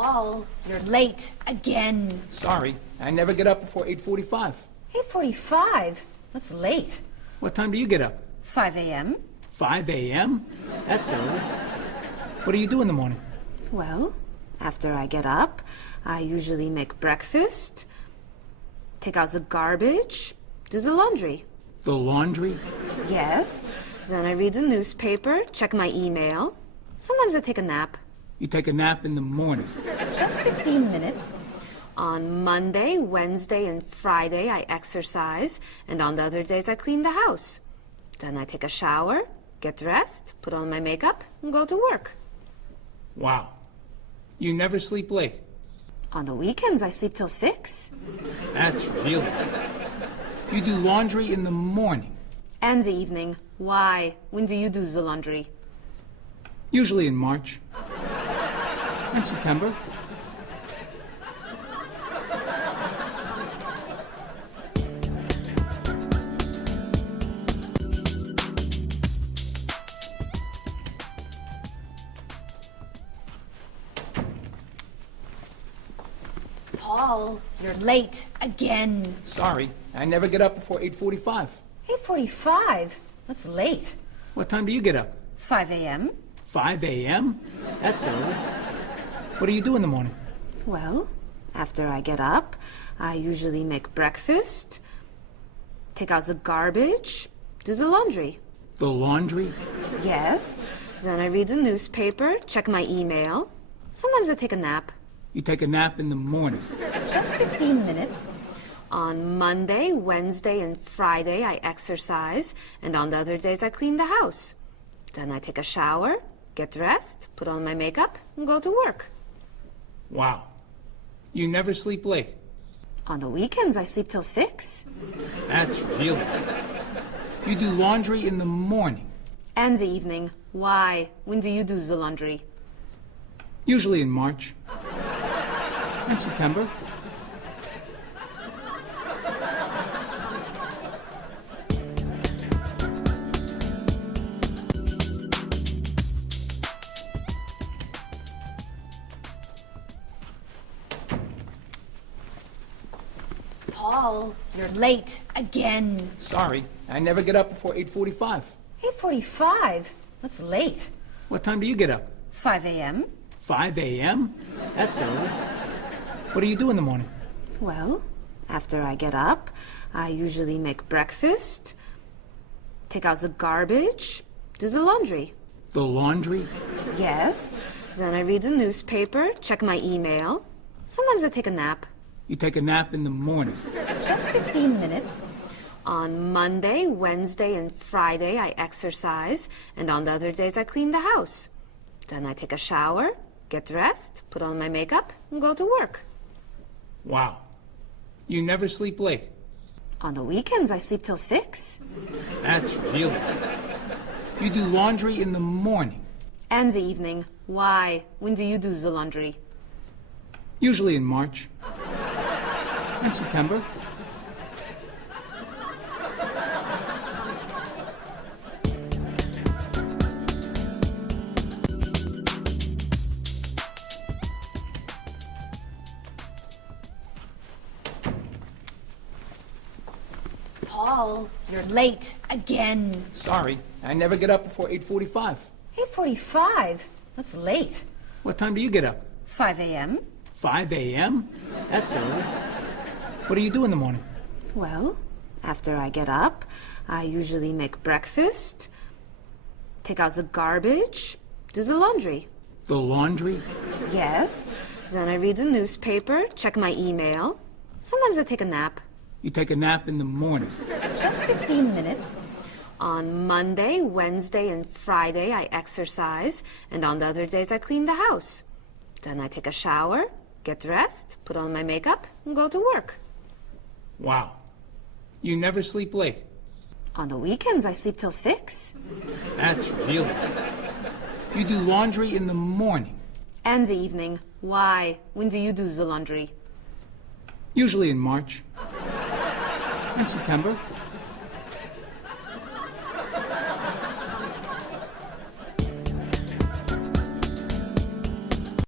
Paul, you're late again. Sorry, I never get up before 8:45. 8:45? That's late. What time do you get up? 5 a.m. 5 a.m.? That's early. What do you do in the morning? Well, after I get up, I usually make breakfast, take out the garbage, do the laundry. The laundry? Yes. Then I read the newspaper, check my email. Sometimes I take a nap. You take a nap in the morning. Just 15 minutes. On Monday, Wednesday, and Friday, I exercise, and on the other days, I clean the house. Then I take a shower, get dressed, put on my makeup, and go to work. Wow. You never sleep late. On the weekends, I sleep till 6. That's really good. You do laundry in the morning. And the evening. Why? When do you do the laundry? Usually in March. In September. Paul, you're late again. Sorry, I never get up before 8:45. 8:45? That's late. What time do you get up? 5 a.m. 5 a.m.? That's early. What do you do in the morning? Well, after I get up, I usually make breakfast, take out the garbage, do the laundry. The laundry? Yes. Then I read the newspaper, check my email. Sometimes I take a nap. You take a nap in the morning. Just 15 minutes. On Monday, Wednesday, and Friday, I exercise, and on the other days, I clean the house. Then I take a shower, get dressed, put on my makeup, and go to work. Wow. You never sleep late. On the weekends, I sleep till 6. That's really good. You do laundry in the morning. And the evening. Why? When do you do the laundry? Usually in March. In September. Paul, you're late again. Sorry, I never get up before 8:45. 8:45? That's late. What time do you get up? 5 a.m. 5 a.m.? That's early. What do you do in the morning? Well, after I get up, I usually make breakfast, take out the garbage, do the laundry. The laundry? Yes. Then I read the newspaper, check my email. Sometimes I take a nap. You take a nap in the morning. Just 15 minutes. On Monday, Wednesday, and Friday, I exercise, and on the other days, I clean the house. Then I take a shower, get dressed, put on my makeup, and go to work. Wow. You never sleep late. On the weekends, I sleep till 6. That's really good. You do laundry in the morning. And the evening. Why? When do you do the laundry? Usually in March. In September. Paul, you're late again. Sorry, I never get up before 8:45. 8:45? That's late. What time do you get up? 5 a.m. 5 a.m.? That's early. What do you do in the morning? Well, after I get up, I usually make breakfast, take out the garbage, do the laundry. The laundry? Yes. Then I read the newspaper, check my email. Sometimes I take a nap. You take a nap in the morning. Just 15 minutes. On Monday, Wednesday, and Friday, I exercise, and on the other days, I clean the house. Then I take a shower, get dressed, put on my makeup, and go to work. Wow. You never sleep late. On the weekends, I sleep till 6. That's really good. You do laundry in the morning. And the evening. Why? When do you do the laundry? Usually in March. In September.